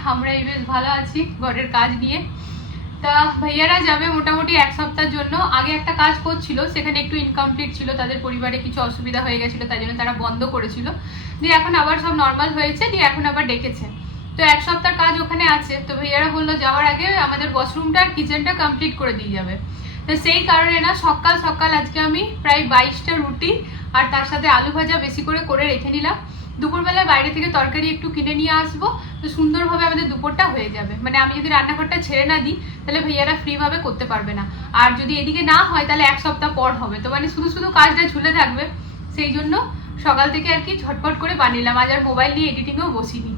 সবাই আমরা বেশ ভালো আছি ঘরের কাজ নিয়ে। তা ভাইয়ারা যাবে মোটামুটি এক সপ্তাহের জন্য। আগে একটা কাজ করছিল, সেখানে একটু ইনকমপ্লিট ছিল, তাদের পরিবারে কিছু অসুবিধা হয়ে গেছিল, তাই জন্য তারা বন্ধ করেছিল। দিয়ে এখন আবার সব নর্মাল হয়েছে, দিয়ে এখন আবার ডেকেছে। তো এক সপ্তাহ কাজ ওখানে আছে। তো ভাইয়ারা বলল, যাওয়ার আগে আমাদের ওয়াশরুমটা আর কিচেনটা কমপ্লিট করে দিয়ে যাবে। তো সেই কারণে না, সকাল সকাল আজকে আমি প্রায় বাইশটা রুটি আর তার সাথে আলু ভাজা বেশি করে করে রেখে নিলাম। দুপুরবেলা বাইরে থেকে তরকারি একটু কিনে নিয়ে আসব, তো সুন্দরভাবে আমাদের দুপুরটা হয়ে যাবে। মানে আমি যদি রান্নাঘরটা ছেড়ে না দিই, তাহলে ভাইয়ারা ফ্রিভাবে করতে পারবে না। আর যদি এদিকে না হয়, তাহলে এক সপ্তাহ পর হবে। তো মানে শুধু শুধু কাজটা ঝুলে থাকবে, সেই জন্য সকাল থেকে আর কি ঝটপট করে বানিলাম। আজ আর মোবাইল নিয়ে এডিটিংও বসিনি।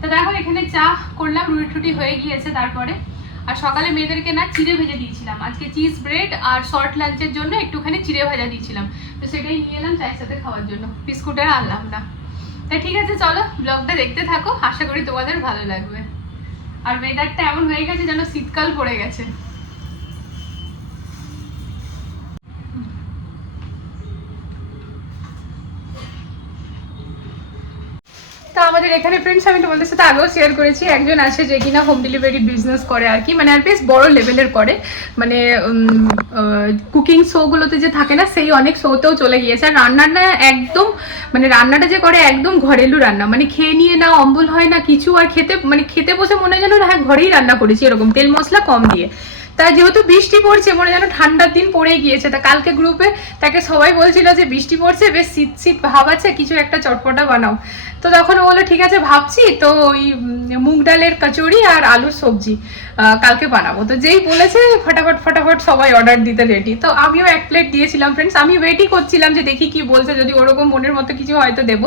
তো দেখো এখানে চা করলাম রুটি টুটি হয়ে গিয়েছে তারপরে। আর সকালে মেয়েদেরকে না চিড়ে ভেজে দিয়েছিলাম। আজকে চিজ ব্রেড আর শর্ট লাঞ্চের জন্য একটুখানি চিড়ে ভাজা দিয়েছিলাম। তো সেটাই নিয়ে এলাম চায়ের সাথে খাওয়ার জন্য। বিস্কুট আর আনলাম না। তা ঠিক আছে, চলো ব্লগটা দেখতে থাকো। আশা করি তোমাদের ভালো লাগবে। আর ওয়েদারটা এমন হয়ে গেছে যেন শীতকাল পড়ে গেছে। তা আমাদের এখানে ফ্রেন্ডস আমি তোমাদের সাথে আগেও শেয়ার করেছি, একজন আছে যে কিনা হোম ডেলিভারি বিজনেস করে আর কি মানে আর বেশ বড় লেভেলের করে। মানে কুকিং শোগুলোতে যে থাকে না, সেই অনেক শোতেও চলে গিয়েছে। আর রান্নাটা একদম মানে রান্নাটা যে করে একদম ঘরেলু রান্না মানে খেয়ে নিয়ে না, অম্বল হয় না, কিছু আর খেতে মানে খেতে বসে মনে হয় যেন হ্যাঁ ঘরেই রান্না করেছি এরকম, তেল মশলা কম দিয়ে। তা যেহেতু বৃষ্টি পড়ছে, মনে যেন ঠান্ডার দিন পড়েই গিয়েছে। তা কালকে গ্রুপে তাকে সবাই বলছিল যে বৃষ্টি পড়ছে, বেশ শীত শীত ভাব আছে, কিছু একটা চটপটা বানাও। তো তখন বলল, ঠিক আছে, ভাবছি তো ওই মুগ ডালের কচুরি আর আলুর সবজি কালকে বানাবো। তো যেই বলেছে, ফটাফট ফটাফট সবাই অর্ডার দিতে রেডি তো আমিও এক প্লেট দিয়েছিলাম ফ্রেন্ডস আমি ওয়েটই করছিলাম যে দেখি কি বলছে, যদি ওরকম মনের মতো কিছু হয়তো দেবো।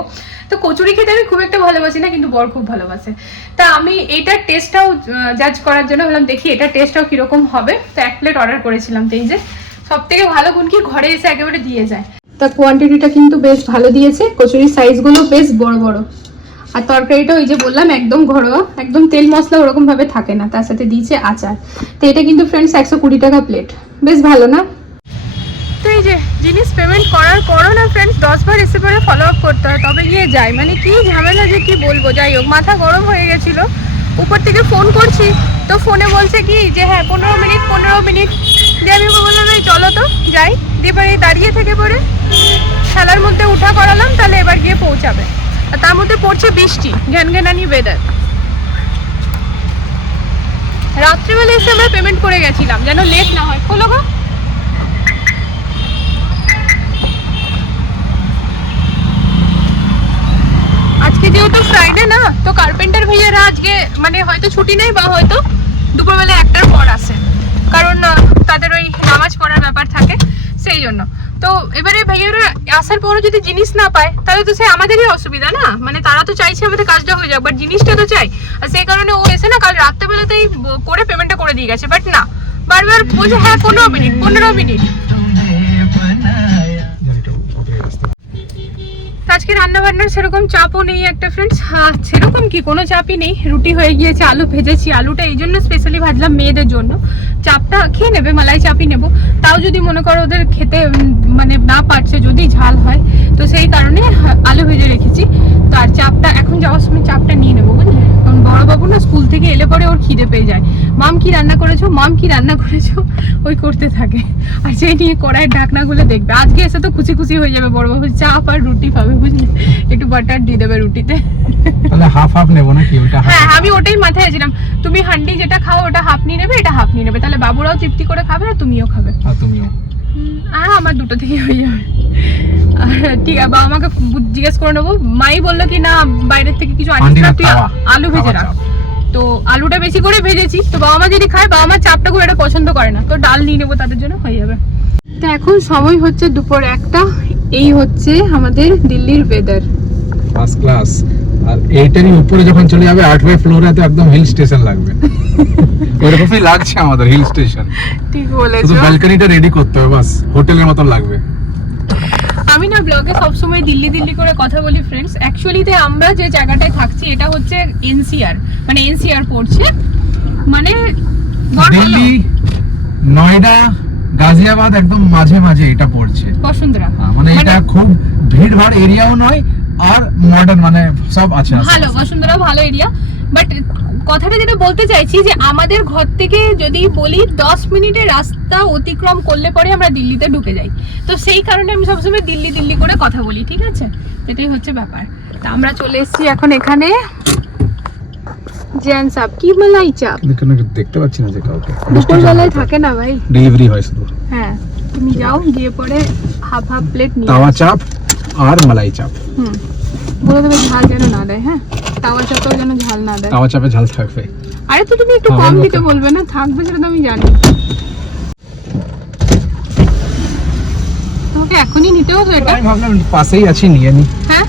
তো কচুরি খেতে আমি খুব একটা ভালোবাসি না, কিন্তু বর খুব ভালোবাসে। তা আমি এটার টেস্টটাও জাজ করার জন্য ভাবলাম, দেখি, এটার টেস্টটাও কীরকম হবে। তো এক প্লেট অর্ডার করেছিলাম তো এই যে সব থেকে ভালো গুণ কি ঘরে এসে একেবারে দিয়ে যায়। তা কোয়ান্টিটিটা কিন্তু বেশ ভালো দিয়েছে। কচুরির সাইজগুলো বেশ বড় বড়। আর তরকারিটা ওই যে বললাম একদম ঘরোয়া একদম তেল মশলা ওরকম ভাবে থাকে না তার সাথে দিয়েছে আচার। তো এটা কিন্তু ফ্রেন্ডস একশো কুড়ি টাকা প্লেট বেশ ভালো না? তো এই যে জিনিস পেমেন্ট করার পরও না ফ্রেন্ডস দশবার এসে পরে ফলো আপ করতে হয় তবে গিয়ে যায়। মানে কি ঝামেলা যে কি বলব? যাই হোক মাথা গরম হয়ে গেছিল। উপর থেকে ফোন করছি, তো ফোনে বলছে কি যে হ্যাঁ পনেরো মিনিট পনেরো মিনিট। দিয়ে আমি বললাম, এই চলো তো, যাই। দিয়ে দাঁড়িয়ে থেকে পরে খেলার মধ্যে উঠা করালাম তাহলে এবার গিয়ে পৌঁছাবে। আর তার মধ্যে পড়ছে বৃষ্টি ঘ্যানঘ্যানানি ওয়েদার রাত্রিবেলা এসে আমরা পেমেন্ট করে গেছিলাম, যেন লেট না হয়। খোলো গো। আজকে যেহেতু ফ্রাইডে না, তো কার্পেন্টার ভাইয়ারা আজকে মানে হয়তো ছুটি নেই বা হয়তো দুপুরবেলা একটার পর আসে। কারণ তাদের ওই নামাজ পড়ার ব্যাপার থাকে, সেই জন্য। তো এবারে ভাইয়ারা, আসার পরও যদি জিনিস না পায়, তাহলে তো সে আমাদেরই অসুবিধা না? মানে তারা তো চাইছে আমাদের কাজটা হয়ে যাক বাট জিনিসটা তো চাই। আর সেই কারণে ও এসে না কাল রাত্রেবেলাতেই করে পেমেন্টটা করে দিয়ে গেছে বাট না। বারবার বলছে হ্যাঁ পনেরো মিনিট পনেরো মিনিট। আজকে রান্না বান্নার সেরকম চাপও নেই একটা ফ্রেন্ডস সেরকম কি? কোনো চাপই নেই। রুটি হয়ে গিয়েছে, আলু ভেজেছি। আলুটা এই জন্য স্পেশালি ভাজলাম মেয়েদের জন্য। চাপটা খেয়ে নেবে, মালাই চাপই নেব। তাও যদি মনে করো ওদের খেতে মানে না পারছে, যদি ঝাল হয়, তো সেই কারণে আলু ভেজে রেখেছি। তো আর চাপটা এখন যাওয়ার সময় চাপটা নিয়ে নেব বুঝলে? কারণ বড়বাবু না স্কুল থেকে এলে পরে ওর খিদে পেয়ে যায়। মাম কি রান্না করেছ? মাম কি রান্না করেছ? ওই করতে থাকে। আর সেই নিয়ে কড়াইয়ের ঢাকনাগুলো দেখবে। আজকে এসে তো খুশি খুশি হয়ে যাবে বড়বাবু চাপ আর রুটি পাবে বুঝলি? একটু বাটার দিয়ে দেবে রুটিতে। তাহলে হাফ হাফ নেব নাকি? ওটা হ্যাঁ আমি ওটাই মাথায় আছিলাম। তুমি হান্ডি যেটা খাও ওটা হাফ নিয়ে নেবে এটা হাফ নিয়ে নেবে। তাহলে বাবুরাও তৃপ্তি করে খাবে আর তুমিও খাবে। আর তুমিও। আর আমার দুটো থেকে হয়ে যাবে। ঠিক আছে বাবা আমাকে জিজ্ঞেস করে নেব। মাই বলল কি না বাইরের থেকে কিছু আনিস না তুই আলু ভেজে রাখ। তো আলুটা বেশি করে ভেজেছি। তো বাবা মা যদি খায় বাবা মা চাপটা খুব একটা পছন্দ করে না। তো ডাল নিয়ে নেব তাদের জন্য হয়ে যাবে। তো এখন সময় হচ্ছে দুপুর একটা। এই হচ্ছে আমাদের দিল্লির ওয়েদার ফার্স্ট ক্লাস আর এইটারই উপরে যখন চলে যাবে আটওয়ে ফ্লোরে তো একদম হিল স্টেশন লাগবে। এরকমই লাগছে আমাদের হিল স্টেশন ঠিক শুধু বলেছ ব্যালকনিটা রেডি করতে হবে বাস। হোটেলের মতন লাগবে। আমি না ব্লগে সবসময় দিল্লি দিল্লি করে কথা বলি ফ্রেন্ডস অ্যাকচুয়ালিতে আমরা যে জায়গাটায় থাকছি এটা হচ্ছে এনসিআর মানে এনসিআর পড়ছে। মানে দিল্লি নয়ডা গাজিয়াবাদ একদম মাঝে মাঝে এটা পড়ছে। বসুন্ধরা। হ্যাঁ, মানে এটা খুব ভিড় ভাড় এরিয়াও নয় আর মডার্ন মানে সব আছে। ভালো বসুন্ধরা ভালো এরিয়া বাট কথাটা যেটা বলতে চাইছি যে আমাদের ঘর থেকে যদি বলি দশ মিনিটের রাস্তা অতিক্রম করলে পরে আমরা দিল্লিতে ঢুকে যাই। তো সেই কারণে আমি সবসময় দিল্লি দিল্লি করে কথা বলি ঠিক আছে? এটাই হচ্ছে ব্যাপার। তা আমরা চলে এসেছি এখন এখানে। জ্যান সাপ কি মালাই চাপ? দেখতে পাচ্ছি না যে কাউকে। দুপুরবেলায় থাকে না ভাই। ডেলিভারি হয় শুধু। হ্যাঁ তুমি যাও গিয়ে পরে হাফ হাফ প্লেট নিয়ে তাওয়া চাপ আর মালাই চাপ। হুম। বলে দেবে ঝাল যেন না দেয় হ্যাঁ? তাওয়া চাপেও যেন ঝাল না দেয়। তাওয়া চাপে ঝাল থাকবে। আরে তো তুমি একটু হ্যাঁ, কম দিতে বলবে না থাকবে সেটা তো আমি জানি। তোমাকে এখনই নিতে হতো এটা? আমি ভাবলাম পাশেই আছি নিয়ে নি। হ্যাঁ?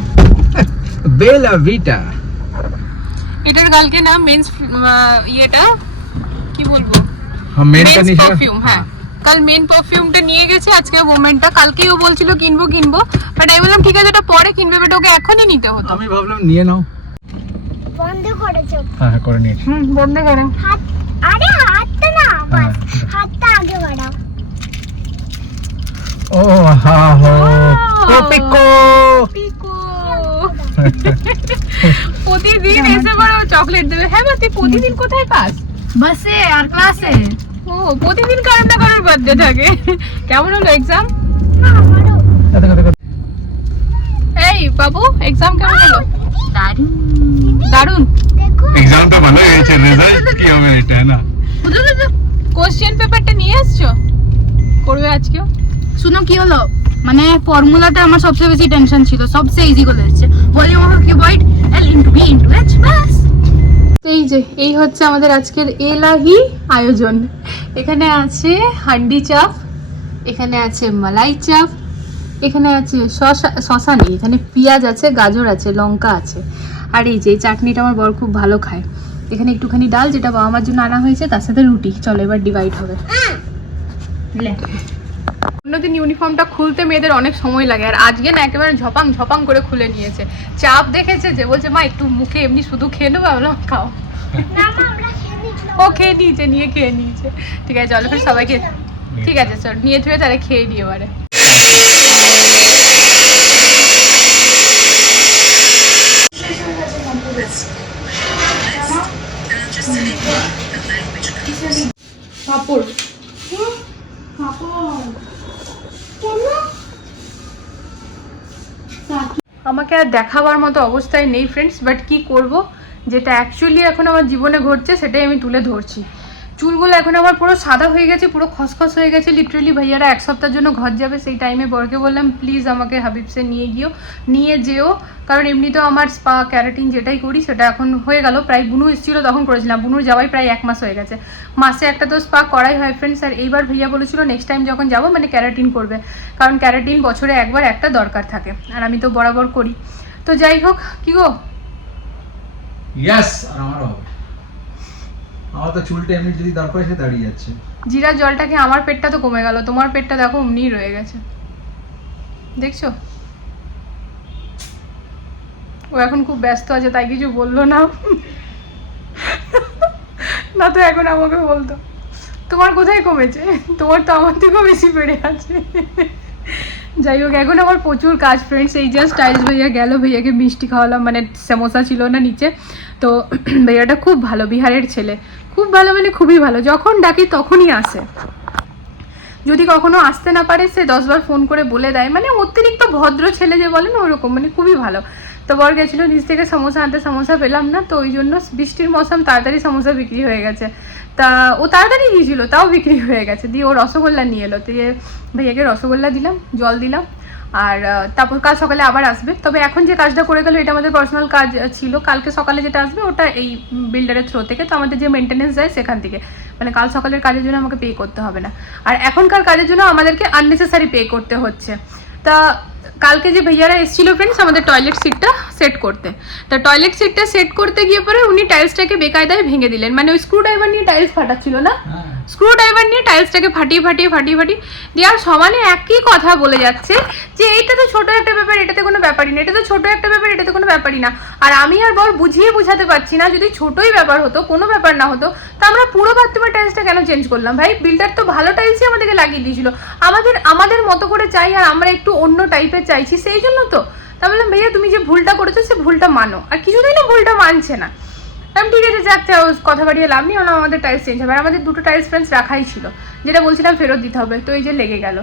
বেলা ভিটা। এটার কালকে না মেন্স ইয়েটা কি বলব? হ্যাঁ মেন্স পারফিউম হ্যাঁ। কাল মেন পারফিউমটা নিয়ে গেছে আজকে ওমেনটা কালকেই ও বলছিল কিনবো কিনবো। বাট আমি বললাম ঠিক আছে এটা পরে কিনবে বাট ওকে এখনই নিতে হতো। আমি ভাবলাম নিয়ে নাও। বন্ধ করেছ হ্যাঁ হ্যাঁ করে নিয়েছি হুম বন্ধ করেন হাত আরে হাতটা না হ্যাঁ বাস হাতটা আগে বাড়াও। ও হা হো কোপিকো পিকো। পিকো। প্রতিদিন এসে করে চকলেট দেবে। হ্যাঁ মা তুই প্রতিদিন কোথায় পাস? বাসে আর ক্লাসে ও প্রতিদিন কারণ না কারোর বার্থডে থাকে। কেমন হলো এক্সাম এই বাবু এক্সাম কেমন হলো? দারুণ। দারুণ এক্সামটা ভালো হয়েছে রেজাল্ট কি হবে এটা না? কোশ্চেন পেপারটা নিয়ে আসছো করবে আজকেও? শুনো কি হলো? মানে ফর্মুলাটা আমার সবচেয়ে বেশি টেনশন ছিল সবচেয়ে ইজি করে এসেছে volume of cuboid L into B into H বাস এই যে এই হচ্ছে আমাদের আজকের এলাহি আয়োজন। এখানে আছে হান্ডি চাপ এখানে আছে মালাই চাপ এখানে আছে শসা শসা নেই এখানে পেঁয়াজ আছে গাজর আছে লঙ্কা আছে। আর এই যে চাটনিটা আমার বর খুব ভালো খায়। এখানে একটুখানি ডাল যেটা বাবা মার জন্য আনা হয়েছে তার সাথে রুটি। চলো এবার ডিভাইড হবে। অন্যদিন ইউনিফর্মটা খুলতে মেয়েদের অনেক সময় লাগে আর আজকে না একেবারে ঝপাং ঝপাং করে খুলে নিয়েছে। চাপ দেখেছে যে বলছে মা একটু মুখে এমনি শুধু খেয়ে নেব বললাম, খাও ও খেয়ে নিয়েছে নিয়ে খেয়ে নিয়েছে। ঠিক আছে চলো ফির সবাইকে ঠিক আছে চল নিয়ে ধুয়ে তাহলে খেয়ে নিয়ে এবারে। আমাকে আর দেখাবার মতো অবস্থায় নেই ফ্রেন্ডস বাট কি করব? যেটা অ্যাকচুয়ালি এখন আমার জীবনে ঘটছে, সেটাই আমি তুলে ধরছি। চুলগুলো এখন আমার পুরো সাদা হয়ে গেছে, পুরো খসখস হয়ে গেছে। লিটারেলি ভাইয়ারা এক সপ্তাহের জন্য ঘর যাবে সেই টাইমে বরকে বললাম প্লিজ আমাকে হাবিবসে নিয়ে গিয়েও নিয়ে যেও কারণ এমনিতেও আমার স্পা ক্যারাটিন যেটাই করি, সেটা এখন হয়ে গেল। প্রায় বুনু এসেছিল, তখন করেছিলাম। বুনুর যাওয়াই প্রায় এক মাস হয়ে গেছে। মাসে একটা তো স্পা করাই হয় ফ্রেন্ডস আর এইবার ভাইয়া বলেছিল নেক্সট টাইম যখন যাব মানে ক্যারাটিন করবে। কারণ ক্যারাটিন বছরে একবার একটা দরকার থাকে। আর আমি তো বরাবর করি। তো যাই হোক, কি গো? ইয়েস আর আমারও হবে। আমার তো চুলটা এমনি যদি দরকার হয় সে দাঁড়িয়ে যাচ্ছে। জিরার জলটাকে আমার পেটটা তো কমে গেল, তোমার পেটটা দেখো অমনিই রয়ে গেছে। দেখছ? ও এখন খুব ব্যস্ত আছে, তাই কিছু বলল না। না তো এখন আমাকে বলতো। তোমার কোথায় কমেছে? তোমার তো আমার থেকেও বেশি বেড়ে আছে। যাই হোক, এখন আমার প্রচুর কাজ ফ্রেন্ডস এই জাস্ট টাইলস ভাইয়া গেল, ভাইয়াকে মিষ্টি খাওয়ালাম মানে সমোসা ছিল না নিচে। তো ভাইয়াটা খুব ভালো, বিহারের ছেলে। খুব ভালো মানে খুবই ভালো, যখন ডাকি তখনই আসে। যদি কখনো আসতে না পারে, সে দশবার ফোন করে বলে দেয়। মানে অতিরিক্ত ভদ্র ছেলে যে বলে না ওরকম মানে খুবই ভালো। তো বর গেছিল, নিচ থেকে সমোসা আনতে সমোসা পেলাম না, তো ওই জন্য বৃষ্টির মৌসুম, তাড়াতাড়ি সমোসা বিক্রি হয়ে গেছে। তা ও তাড়াতাড়ি গিয়েছিল, তাও বিক্রি হয়ে গেছে। দিয়ে ও রসগোল্লা নিয়ে এলো। দিয়ে ভাইয়াকে রসগোল্লা দিলাম, জল দিলাম। আর তারপর কাল সকালে আবার আসবে। তবে এখন যে কাজটা করে গেলো, এটা আমাদের পার্সোনাল কাজ ছিল। কালকে সকালে যেটা আসবে, ওটা এই বিল্ডারের থ্রো থেকে। তো আমাদের যে মেনটেনেন্স যায় সেখান থেকে। মানে কাল সকালের কাজের জন্য আমাকে পে করতে হবে না। আর এখনকার কাজের জন্য আমাদেরকে আননেসেসারি পে করতে হচ্ছে। তা কালকে যে ভাইয়ারা এসেছিল ফ্রেন্ডস আমাদের টয়লেট সিটটা সেট করতে। তা টয়লেট সিটটা সেট করতে গিয়ে পরে উনি টাইলসটাকে বেকায়দায় ভেঙে দিলেন। মানে ওই স্ক্রুড্রাইভার নিয়ে টাইলস ফাটাচ্ছিল না? স্ক্রু ড্রাইভার নিয়ে টাইলসটাকে ফাটিয়ে ফাটিয়ে ফাটিয়ে ফাটিয়ে দিয়ে আর সমানে একই কথা বলে যাচ্ছে যে এইটা তো ছোট একটা ব্যাপার, এটাতে কোনো ব্যাপারই না, এটা তো ছোট একটা ব্যাপার, এটাতে কোনো ব্যাপারই না। আর আমি আর বর বুঝিয়ে বোঝাতে পারছি না, যদি ছোটই ব্যাপার হতো, কোনো ব্যাপার না হতো, তা আমরা পুরো বাথরুমের টাইলসটা কেন চেঞ্জ করলাম? ভাই বিল্ডার তো ভালো টাইলসই আমাদেরকে লাগিয়ে দিয়েছিল। আমাদের আমাদের মতো করে চাই আর আমরা একটু অন্য টাইপের চাইছি, সেই জন্য তো। তা বললাম, ভাইয়া, তুমি যে ভুলটা করেছ, সে ভুলটা মানো। আর কিছুদিন না ভুলটা মানছে না। আমি ঠিক আছে, যাক কথা বাড়িয়ে লাভ নেই আমরা আমাদের টাইলস চেঞ্জ হবে। আর আমাদের দুটো টাইলস ফ্রেন্ডস রাখাই ছিল, যেটা বলছিলাম ফেরত দিতে হবে, তো এই যে লেগে গেল।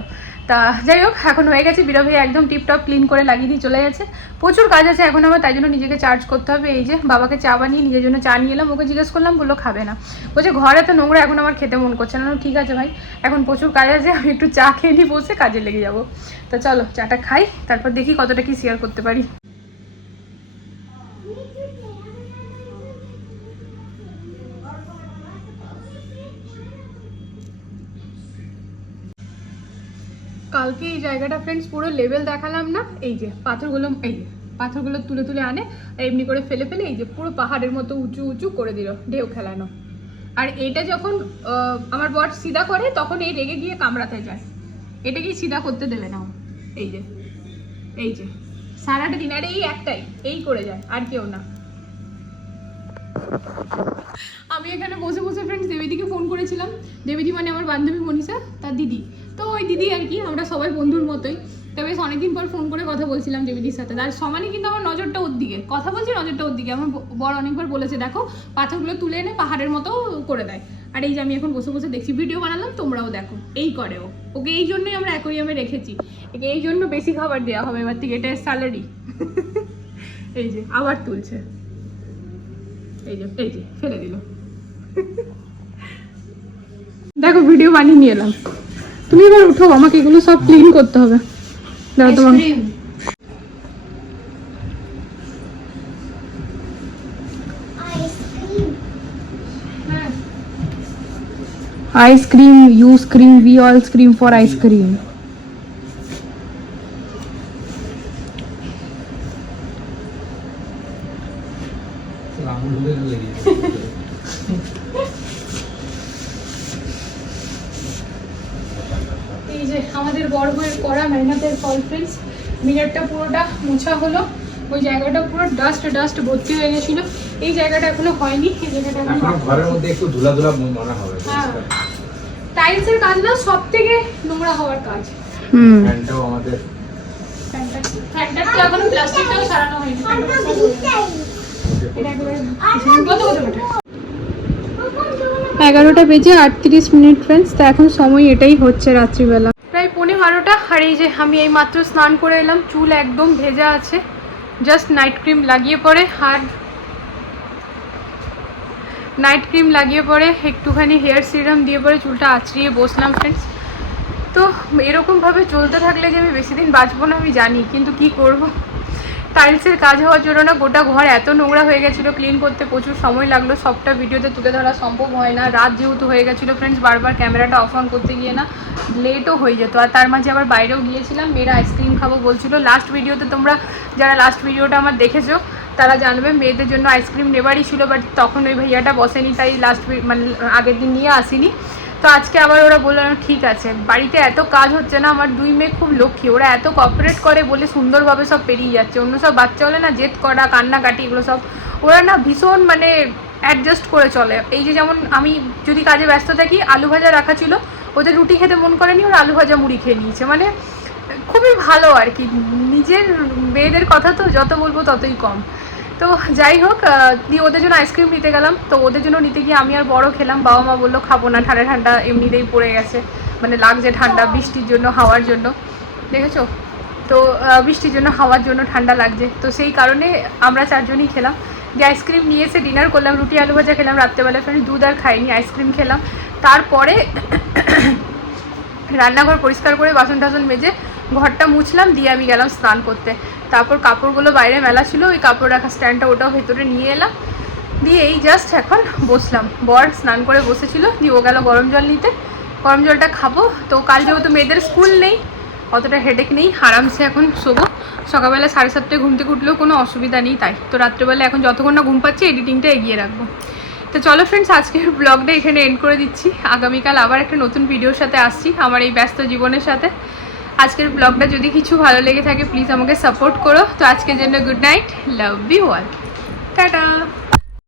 তা যাই হোক, এখন হয়ে গেছে বিরো ভাই একদম টিপটপ ক্লিন করে লাগিয়ে দিয়ে চলে গেছে। প্রচুর কাজ আছে এখন আমার, তাই জন্য নিজেকে চার্জ করতে হবে। এই যে বাবাকে চা বানিয়ে নিজের জন্য চা নিয়ে এলাম, ওকে জিজ্ঞেস করলাম, বলল খাবে না। বলছে, ঘরে তো নোংরা, এখন আমার খেতে মন করছে না। ঠিক আছে ভাই, এখন প্রচুর কাজ আছে, আমি একটু চা খেয়ে নিয়ে বসে কাজে লেগে যাব। তো চলো, চাটা খাই, তারপর দেখি কতটা কি শেয়ার করতে পারি। কালকে এই জায়গাটা ফ্রেন্ডস পুরো লেভেল দেখালাম না? এই যে, পাথরগুলো, এই পাথরগুলো তুলে তুলে আনে, এমনি করে ফেলে ফেলে এই যে পুরো পাহাড়ের মতো উঁচু উঁচু করে দিল, ঢেউ খেলানো। আর এটা যখন আমার বট সিধা করে, তখন এই রেগে গিয়ে কামড়াতে যায়। এটা কি সিধা করতে দেবে না এই যে এই যে, সারাটা দিন, আর এই একটাই, এই করে যায়, আর কেউ না। আমি এখানে বসে বসে ফ্রেন্ডস দেবীদিকে ফোন করেছিলাম। দেবীদি মানে আমার বান্ধবী মনীষা, তার দিদি। তো ওই দিদি আর কি, আমরা সবাই বন্ধুর মতোই। তো বেশ অনেকদিন পর ফোন করে কথা বলছিলাম দেবীদির সাথে। আর সমানে কিন্তু আমার নজরটা ওর দিকে কথা বলছি নজরটা ওর দিকে আমার বর অনেকবার বলেছে, দেখো, পাথরগুলো তুলে এনে পাহাড়ের মতো করে দেয়। আর এই যে আমি এখন বসে বসে দেখছি ভিডিও বানালাম, তোমরাও দেখো। এই করে ও। ওকে এই জন্যই আমরা অ্যাকোরিয়ামে রেখেছি। একে এই জন্য বেশি খাবার দেওয়া হবে এবার থেকে। এটা স্যালারি। এই যে, আবার তুলছে। এই যে এই যে, ফেলে দিল। দেখো ভিডিও বানিয়ে নিয়ে এলাম। তুমি এবার উঠো আমাকে এগুলো সব ক্লিন করতে হবে। দাও তোমার ice cream ice cream you scream we all scream for ice cream এই যে আমাদের বড় ভাইয়ের করা মেহনতের ফল ফ্রেন্ডস মিনারটা পুরোটা মোছা হলো ওই জায়গাটা পুরো ডাস্ট ডাস্ট ভর্তি হয়ে গেছিল। এই জায়গাটা এখনও হয়নি এই জায়গাটা এখন ঘরের মধ্যে একটু ধুলা ধুলা মনে হবে হ্যাঁ। টাইলসের কাজ না সব থেকে নোংরা হওয়ার কাজ। ফ্যানটাও আমাদের ফ্যানটা তো এখনও প্লাস্টিকটাও সারানো হয়নি। ফ্যানটা সারানো হয়নি। এটা একেবারে কত কত মিটার এগারোটা বেজে আটত্রিশ মিনিট ফ্রেন্ডস তো এখন সময় এটাই হচ্ছে রাত্রিবেলা। প্রায় পৌনে বারোটা আর এই যে আমি এই মাত্র স্নান করে এলাম চুল একদম ভেজা আছে। জাস্ট নাইট ক্রিম লাগিয়ে পরে আর নাইট ক্রিম লাগিয়ে পরে একটুখানি হেয়ার সিরাম দিয়ে পরে চুলটা আঁচড়িয়ে বসলাম ফ্রেন্ডস তো এরকমভাবে চলতে থাকলে যে আমি বেশি দিন বাঁচবো না আমি জানি, কিন্তু কি করব? টাইলসের কাজ হওয়ার জন্য না গোটা ঘর এত নোংরা হয়ে গেছিল ক্লিন করতে প্রচুর সময় লাগল, সবটা ভিডিওতে তুলে ধরা সম্ভব হয় না। রাত যেহেতু হয়ে গেছিল ফ্রেন্ডস বারবার ক্যামেরাটা অফ অন করতে গিয়ে না লেটও হয়ে যেত। আর তার মাঝে আবার বাইরেও গিয়েছিলাম, মেয়েরা আইসক্রিম খাব বলছিল। লাস্ট ভিডিওতে তোমরা যারা লাস্ট ভিডিওটা আমার দেখেছ, তারা জানবে মেয়েদের জন্য আইসক্রিম নেবারই ছিল বাট তখন ওই ভাইয়াটা বসেনি, তাই লাস্ট মানে আগের দিন নিয়ে আসিনি। তো আজকে আবার ওরা বলল ঠিক আছে। বাড়িতে এত কাজ হচ্ছে না, আমার দুই মেয়ে খুব লক্ষ্মী। ওরা এত কপারেট করে বলে সুন্দরভাবে সব পেরিয়ে যাচ্ছে। অন্য সব বাচ্চা হলে না জেদ করা, কান্নাকাটি, এগুলো সব ওরা না ভীষণ মানে অ্যাডজাস্ট করে চলে। এই যে যেমন আমি যদি কাজে ব্যস্ত থাকি, আলু ভাজা রাখা ছিল, ওদের রুটি খেতে মন করেনি, ওরা আলু ভাজা মুড়ি খেয়ে নিয়েছে। মানে খুবই ভালো আর কি। নিজের মেয়েদের কথা তো যত বলব ততই কম। তো যাই হোক দিয়ে ওদের জন্য আইসক্রিম নিতে গেলাম। তো ওদের জন্য নিতে গিয়ে আমি আর বড় খেলাম, বাবা মা বলল, খাব না, ঠান্ডা ঠান্ডা এমনিতেই পড়ে গেছে। মানে লাগছে ঠান্ডা, বৃষ্টির জন্য, হাওয়ার জন্য। দেখেছ? তো বৃষ্টির জন্য, হাওয়ার জন্য ঠান্ডা লাগছে। তো সেই কারণে আমরা চারজনই খেলাম। যে আইসক্রিম নিয়ে এসে ডিনার করলাম, রুটি, আলু ভাজা খেলাম রাত্রেবেলা ফ্রেন্ড দুধ আর খাইনি আইসক্রিম খেলাম। তারপরে রান্নাঘর পরিষ্কার করে বাসন টাসন মেজে ঘরটা মুছলাম, দিয়ে আমি গেলাম স্নান করতে। তারপর কাপড়গুলো বাইরে মেলা ছিল, ওই কাপড় রাখা স্ট্যান্ডটা ওটাও ভেতরে নিয়ে এলাম। দিয়ে এই জাস্ট এখন বসলাম। বর স্নান করে বসেছিল, দিয়ে ও গেল গরম জল নিতে। গরম জলটা খাব। তো কাল যেহেতু মেয়েদের স্কুল নেই, অতটা হেডেক নেই, আরামসে এখন শোবো। সকালবেলা সাড়ে সাতটায় ঘুম থেকে উঠলেও কোনো অসুবিধা নেই তাই। তো রাত্রেবেলা এখন যতক্ষণ না ঘুম পাচ্ছি এডিটিংটা এগিয়ে রাখব। তো চলো ফ্রেন্ডস আজকের ব্লগটা এখানে এন্ড করে দিচ্ছি। আগামীকাল আবার একটা নতুন ভিডিওর সাথে আসছি, আমার এই ব্যস্ত জীবনের সাথে। আজকের ব্লগটা যদি কিছু ভালো লেগে থাকে প্লিজ আমাকে সাপোর্ট করো। তো আজকের জন্য good night love you all tata.